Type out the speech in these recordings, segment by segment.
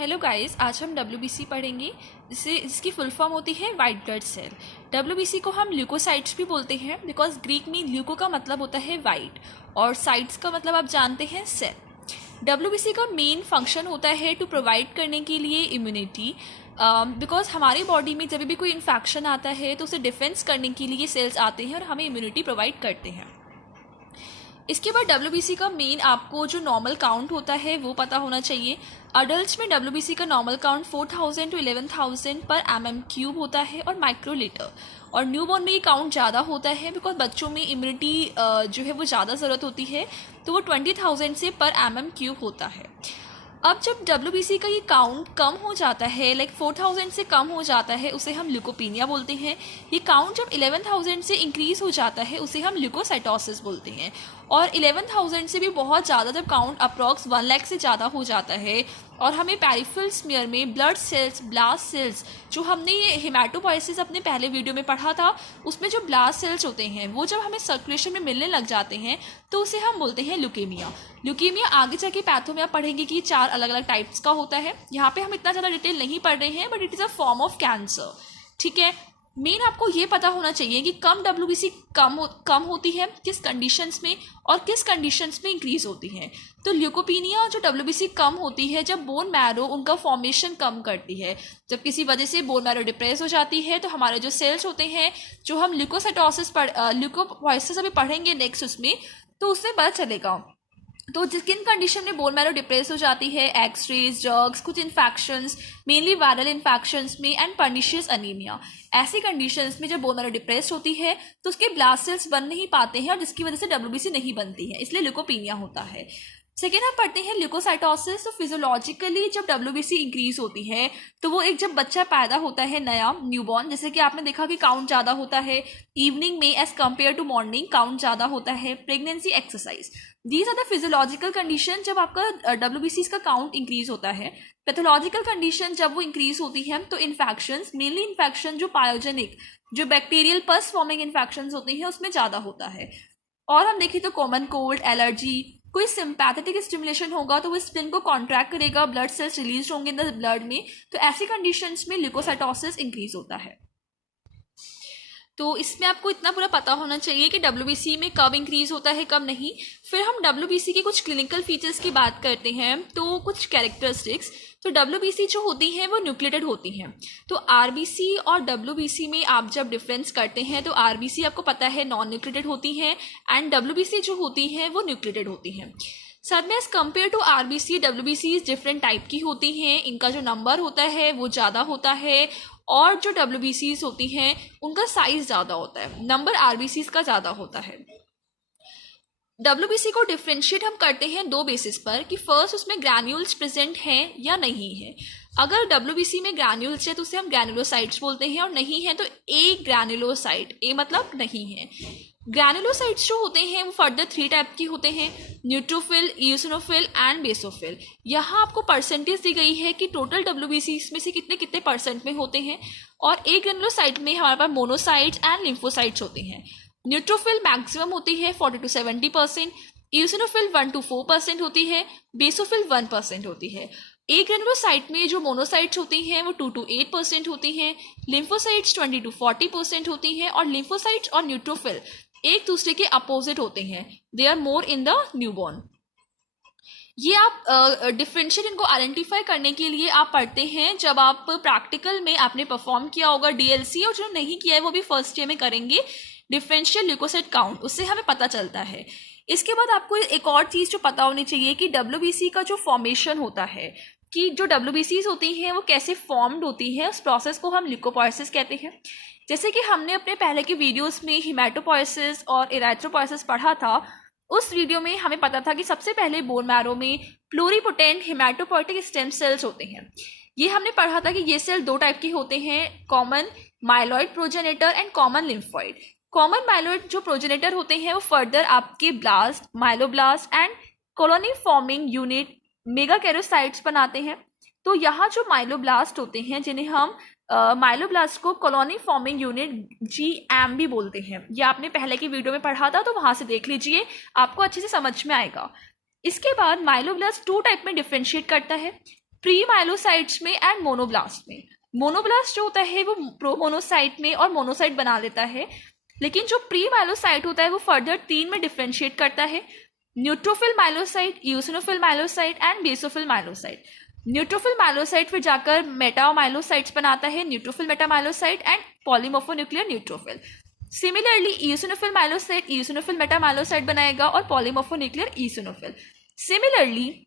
Hello guys, आज हम WBC पढ़ेंगे जिसकी फुल फॉर्म होती है वाइट ब्लड सेल। WBC को हम ल्यूकोसाइट्स भी बोलते हैं बिकॉज ग्रीक में ल्यूको का मतलब होता है वाइट और साइट्स का मतलब आप जानते हैं सेल। WBC का मेन फंक्शन होता है टू प्रोवाइड करने के लिए इम्यूनिटी बिकॉज हमारी बॉडी में जब भी कोई इन्फेक्शन आता है तो उसे डिफेंस करने के लिए सेल्स आते हैं और हमें इम्यूनिटी प्रोवाइड करते हैं। इसके बाद WBC का मेन आपको जो नॉर्मल काउंट होता है वो पता होना चाहिए। अडल्ट्स में WBC का नॉर्मल काउंट 4000 to 11000 पर mm³ होता है और माइक्रोलीटर। और न्यूबॉर्न में ये काउंट ज़्यादा होता है बिकॉज बच्चों में इम्यूनिटी जो है वो ज़्यादा ज़रूरत होती है, तो वो 20,000 से पर mm³ होता है। अब जब WBC का ये काउंट कम हो जाता है, लाइक 4000 से कम हो जाता है, उसे हम ल्यूकोपीनिया बोलते हैं। ये काउंट जब 11,000 से इंक्रीज़ हो जाता है उसे हम ल्यूकोसाइटोसिस बोलते हैं। और 11,000 से भी बहुत ज़्यादा जब काउंट अप्रॉक्स 1 लाख से ज़्यादा हो जाता है और हमें पेरिफेरल स्मीयर में ब्लड सेल्स, ब्लास्ट सेल्स, जो हमने ये हेमाटोपोइसिस अपने पहले वीडियो में पढ़ा था, उसमें जो ब्लास्ट सेल्स होते हैं वो जब हमें सर्कुलेशन में मिलने लग जाते हैं तो उसे हम बोलते हैं ल्यूकेमिया। ल्यूकेमिया आगे जाके पैथो में आप पढ़ेंगे कि 4 अलग अलग टाइप्स का होता है। यहाँ पे हम इतना ज़्यादा डिटेल नहीं पढ़ रहे हैं, but it is a form of cancer. ठीक है, मेन आपको ये पता होना चाहिए कि कम WBC कम होती है किस कंडीशंस में और किस कंडीशंस में इंक्रीज होती है। तो ल्यूकोपीनिया जो WBC कम होती है जब बोन मैरो उनका फॉर्मेशन कम करती है। जब किसी वजह से बोन मैरो डिप्रेस हो जाती है तो हमारे जो सेल्स होते हैं, जो हम ल्यूकोपोइसिस अभी पढ़ेंगे नेक्स्ट उसमें, तो उससे पता चलेगा। तो किन कंडीशन में बोन मैरो डिप्रेस हो जाती है, एक्सरेज, ड्रग्स, कुछ इन्फेक्शंस, मेनली वायरल इन्फेक्शंस में एंड पर्निशियस अनीमिया, ऐसी कंडीशंस में जब बोन मैरो डिप्रेस होती है तो उसके ब्लास्ट सेल्स बन नहीं पाते हैं और जिसकी वजह से WBC नहीं बनती है, इसलिए ल्यूकोपीनिया होता है। सेकेंड हम पढ़ते हैं ल्यूकोसाइटोसिस। तो फिजियोलॉजिकली जब WBC इंक्रीज होती है तो वो एक जब बच्चा पैदा होता है नया न्यूबॉर्न, जैसे कि आपने देखा कि काउंट ज़्यादा होता है इवनिंग में as compare to morning, count ज़्यादा होता है, pregnancy, exercise, these are the physiological condition जब आपका WBC का काउंट इंक्रीज होता है। पैथोलॉजिकल कंडीशन जब वो इंक्रीज होती है तो इन्फेक्शंस, मेनली इन्फेक्शन जो पायोजेनिक, जो बैक्टीरियल पस फॉर्मिंग इन्फेक्शंस होती हैं उसमें ज़्यादा होता है। और हम देखें तो कॉमन कोल्ड, एलर्जी, कोई सिंपैथेटिक स्टिमुलेशन होगा तो वो स्किन को कॉन्ट्रैक्ट करेगा, ब्लड सेल्स रिलीज होंगे इन द ब्लड में, तो ऐसी कंडीशंस में ल्यूकोसाइटोसिस इंक्रीज होता है। तो इसमें आपको इतना पूरा पता होना चाहिए कि WBC में कब इंक्रीज होता है कब नहीं। फिर हम WBC के कुछ क्लिनिकल फीचर्स की बात करते हैं, तो कुछ कैरेक्टरिस्टिक्स। तो WBC जो होती हैं वो न्यूक्लिएटेड होती हैं। तो RBC और WBC में आप जब डिफरेंस करते हैं तो RBC आपको पता है नॉन न्यूक्लिएटेड होती हैं एंड WBC जो होती हैं वो न्यूक्लिएटेड होती हैं। साथ में as compare to RBC, WBC different type की होती हैं, इनका जो नंबर होता है वो ज़्यादा होता है और जो WBCs होती हैं उनका साइज ज़्यादा होता है, नंबर RBCs का ज़्यादा होता है। WBC को डिफ्रेंशिएट हम करते हैं 2 बेसिस पर कि फर्स्ट उसमें ग्रैन्यूल्स प्रेजेंट हैं या नहीं है। अगर WBC में ग्रैन्यूल्स है तो उसे हम ग्रैनुलोसाइट्स बोलते हैं और नहीं है तो ए ग्रैनुलोसाइट, ए मतलब नहीं है। ग्रैनुलोसाइट्स जो होते हैं वो फर्दर 3 टाइप के होते हैं, न्यूट्रोफिल, इओसिनोफिल एंड बेसोफिल। यहाँ आपको परसेंटेज दी गई है कि टोटल WBC में से कितने कितने परसेंट में होते हैं। और ए ग्रैनुलोसाइट में हमारे पास मोनोसाइट्स एंड लिम्फोसाइट्स होते हैं। न्यूट्रोफिल मैक्सिमम होती है 40 to 70%, इओसिनोफिल 1 to 4% होती है, बेसोफिल 1% होती है। ए ग्रैनुलोसाइट में जो मोनोसाइट्स होती हैं वो 2 to 8% होती हैं, लिम्फोसाइट्स 20 to 40% होती हैं और लिम्फोसाइट्स और न्यूट्रोफिल एक दूसरे के अपोजिट होते हैं, they are more in the newborn. ये आप डिफरेंशिएट इनको आइडेंटिफाई करने के लिए आप पढ़ते हैं जब आप प्रैक्टिकल में आपने परफॉर्म किया होगा DLC, और जो नहीं किया है वो भी फर्स्ट ईयर में करेंगे डिफरेंशियल ल्यूकोसाइट काउंट, उससे हमें पता चलता है। इसके बाद आपको एक और चीज़ जो पता होनी चाहिए कि WBC का जो फॉर्मेशन होता है, कि जो WBCs होती हैं वो कैसे फॉर्म्ड होती है, उस प्रोसेस को हम ल्यूकोपोइसिस कहते हैं। जैसे कि हमने अपने पहले के वीडियोस में हेमाटोपोइसिस और इरेथ्रोपोइसिस पढ़ा था, उस वीडियो में हमें पता था कि सबसे पहले बोन मैरो में प्लूरिपोटेंट हेमाटोपोइटिक स्टेम सेल्स होते हैं। ये हमने पढ़ा था कि ये सेल 2 टाइप के होते हैं, common myeloid progenitor and common lymphoid. Common myeloid जो प्रोजेनेटर होते हैं वो फर्दर आपके blast, myeloblast and colony forming unit megakaryocytes बनाते हैं। तो यहाँ जो माइलोब्लास्ट होते हैं, जिन्हें हम माइलोब्लास्ट को कॉलोनी फॉर्मिंग यूनिट GM भी बोलते हैं, ये आपने पहले की वीडियो में पढ़ा था तो वहाँ से देख लीजिए, आपको अच्छे से समझ में आएगा। इसके बाद माइलोब्लास्ट 2 टाइप में डिफ्रेंशिएट करता है। प्री माइलोसाइट्स में एंड मोनोब्लास्ट में। मोनोब्लास्ट जो होता है वो प्रोमोनोसाइट में और मोनोसाइट बना लेता है, लेकिन जो प्री माइलोसाइट होता है वो फर्दर 3 में डिफ्रेंशिएट करता है, neutrophil myelocyte, eosinophil myelocyte and basophil myelocyte. Neutrophil myelocyte फिर जाकर मेटामाइलोसाइट्स बनाता है, neutrophil metamyelocyte and polymorphonuclear neutrophil. Similarly eosinophil myelocyte eosinophil metamyelocyte बनाएगा और polymorphonuclear eosinophil. Similarly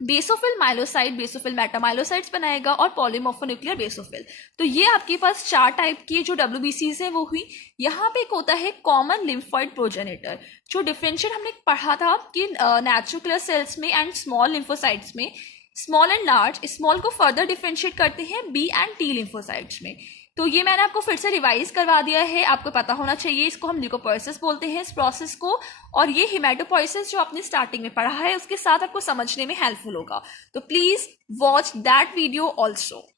basophil myelocyte basophil metamyelocytes बनाएगा और पॉलीमॉर्फोन्यूक्लियर बेसोफिल। तो ये आपके पास 4 टाइप की जो WBCs हैं वो हुई। यहाँ पे एक होता है कॉमन लिम्फॉइड प्रोजेनेटर, जो डिफरेंशिएट हमने पढ़ा था कि नेचुरल सेल्स में एंड स्मॉल लिम्फोसाइट्स में। स्मॉल एंड लार्ज, स्मॉल को फर्दर डिफरेंशिएट करते हैं B एंड T लिम्फोसाइट्स में। तो ये मैंने आपको फिर से रिवाइज करवा दिया है, आपको पता होना चाहिए। इसको हम ल्यूकोपोइसिस बोलते हैं इस प्रोसेस को, और ये हेमेटोपोइसिस जो आपने स्टार्टिंग में पढ़ा है उसके साथ आपको समझने में हेल्पफुल होगा। तो please watch that video also.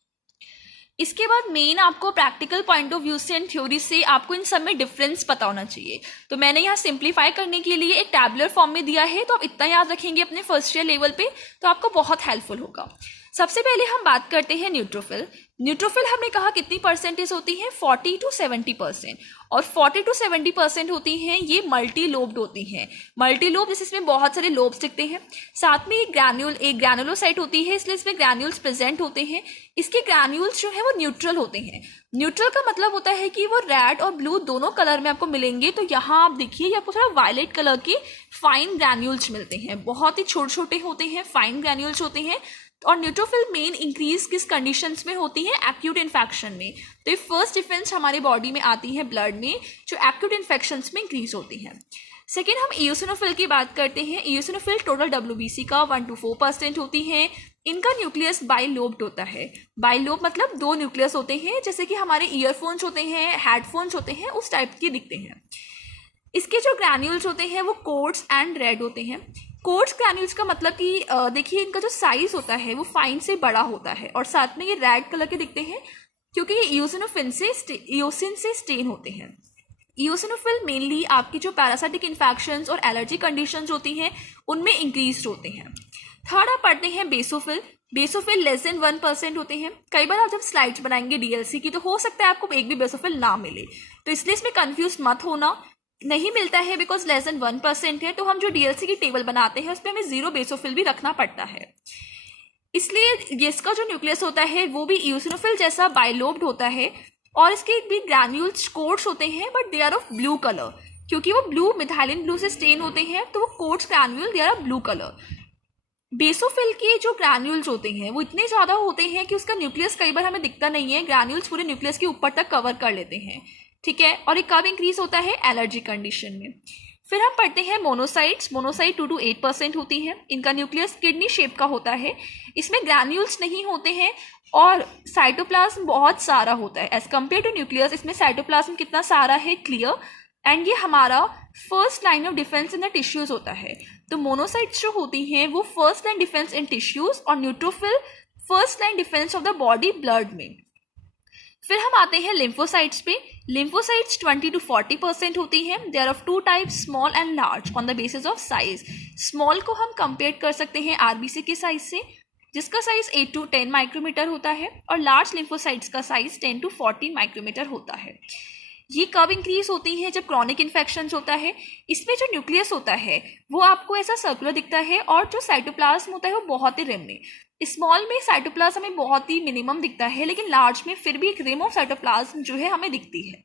इसके बाद मेन आपको प्रैक्टिकल पॉइंट ऑफ व्यू से एंड थ्योरी से आपको इन सब में डिफरेंस पता होना चाहिए। तो मैंने यहाँ सिंप्लीफाई करने के लिए एक टैबुलर फॉर्म में दिया है, तो आप इतना याद रखेंगे अपने फर्स्ट ईयर लेवल पे तो आपको बहुत हेल्पफुल होगा। सबसे पहले हम बात करते हैं न्यूट्रोफिल। न्यूट्रोफिल हमने कहा कितनी परसेंटेज होती है, 40 to 70%, और 40 to 70% होती हैं ये मल्टी लोब्ड होती हैं। मल्टी लोब जैसे इसमें बहुत सारे लोब्स दिखते हैं, साथ में एक ग्रैन्युलोसाइट होती है, इसलिए इसमें ग्रैन्यूल्स प्रेजेंट होते हैं। इसके ग्रैन्यूल्स जो है वो न्यूट्रल होते हैं। न्यूट्रल का मतलब होता है कि वो रेड और ब्लू दोनों कलर में आपको मिलेंगे। तो यहाँ आप देखिए ये आपको थोड़ा वायलेट कलर के फाइन ग्रैन्यूल्स मिलते हैं, बहुत ही छोटे छोटे होते हैं, फाइन ग्रैन्यूल्स होते हैं। और न्यूट्रोफिल मेन इंक्रीज किस कंडीशंस में होती है, एक्यूट इन्फेक्शन में। तो ये फर्स्ट डिफरेंस हमारे बॉडी में आती है ब्लड में, जो एक्यूट इन्फेक्शंस में इंक्रीज होती है। सेकेंड हम ईओसिनोफिल की बात करते हैं। ईओसिनोफिल टोटल WBC का 1 to 4% होती है। इनका न्यूक्लियस बाइलोब्ड होता है। बाइलोब मतलब 2 न्यूक्लियस होते हैं, जैसे कि हमारे ईयरफोन्स होते हैं, हेडफोन्स होते हैं, उस टाइप के दिखते हैं। इसके जो ग्रैन्यूल्स होते हैं वो कोर्ड्स एंड रेड होते हैं। कोर्ड्स ग्रैन्यूल्स का मतलब कि देखिए इनका जो साइज होता है वो फाइन से बड़ा होता है, और साथ में ये रेड कलर के दिखते हैं क्योंकि ये ईओसिन से स्टेन होते हैं। ईओसिनोफिल मेनली आपकी जो पैरासाइटिक इन्फेक्शंस और एलर्जी कंडीशंस होती हैं उनमें इंक्रीज होते हैं। थर्ड आप पढ़ते हैं बेसोफिल। बेसोफिल लेस देन 1% होते हैं। कई बार आप जब स्लाइड्स बनाएंगे DLC की तो हो सकता है आपको एक भी बेसोफिल ना मिले, तो इसलिए इसमें कंफ्यूज मत होना, नहीं मिलता है बिकॉज लेस देन 1% है। तो हम जो DLC की टेबल बनाते हैं उसमें हमें 0 बेसोफिल भी रखना पड़ता है। इसलिए इसका जो न्यूक्लियस होता है वो भी ईओसिनोफिल जैसा बाइलोब्ड होता है, और इसके भी ग्रैन्यूल्स कोट्स होते हैं, but they are of blue colour, क्योंकि वो ब्लू मिथाइलिन ब्लू से स्टेन होते हैं, तो वो coats granule they are of blue colour. Basophil के जो ग्रैन्यूल्स होते हैं वो इतने ज्यादा होते हैं कि उसका न्यूक्लियस कई बार हमें दिखता नहीं है, ग्रैन्यूल्स पूरे न्यूक्लियस के ऊपर तक कवर कर लेते हैं, ठीक है। और ये कब इंक्रीज होता है, एलर्जी कंडीशन में। फिर हम पढ़ते हैं मोनोसाइट्स। मोनोसाइट 2 to 8% होती है। इनका न्यूक्लियस किडनी शेप का होता है, इसमें ग्रैन्यूल्स नहीं होते हैं, और साइटोप्लाज्म बहुत सारा होता है एज कम्पेयर टू न्यूक्लियस। इसमें साइटोप्लाज्म कितना सारा है, क्लियर, एंड ये हमारा first line of defence in the tissues होता है। तो मोनोसाइट्स जो होती हैं वो first line defence in tissues, और neutrophil first line defence of the body blood में। फिर हम आते हैं लिम्फोसाइट्स पे। लिम्फोसाइट्स 20 to 40% होती हैं। They are of 2 types, small and large, on the basis of size. Small को हम कंपेयर कर सकते हैं RBC के साइज से, जिसका साइज 8 to 10 माइक्रोमीटर होता है, और लार्ज लिम्फोसाइट्स का साइज 10 to 14 माइक्रोमीटर होता है। ये कब इंक्रीज होती है, जब क्रॉनिक इन्फेक्शन होता है। इसमें जो न्यूक्लियस होता है वो आपको ऐसा सर्कुलर दिखता है, और जो साइटोप्लाज्म होता है वो बहुत ही रिम में। स्मॉल में साइटोप्लाज्म हमें बहुत ही मिनिमम दिखता है, लेकिन लार्ज में फिर भी एक रिम ऑफ साइटोप्लाज्म जो है हमें दिखती है,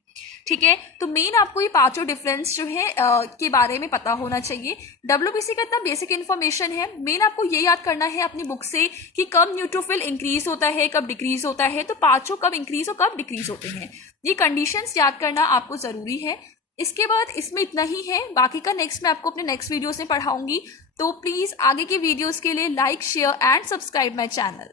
ठीक है। तो मेन आपको ये 5 डिफरेंस जो है के बारे में पता होना चाहिए। WBC का इतना बेसिक इन्फॉर्मेशन है, मेन आपको ये याद करना है अपनी बुक से कि कब न्यूट्रोफिल इंक्रीज होता है, कब डिक्रीज होता है। तो 5 कब इंक्रीज और कब डिक्रीज होते हैं, ये कंडीशंस याद करना आपको जरूरी है। इसके बाद इसमें इतना ही है, बाकी का नेक्स्ट मैं आपको अपने नेक्स्ट वीडियोस में पढ़ाऊंगी। तो प्लीज आगे के वीडियोस के लिए like, share and subscribe my channel.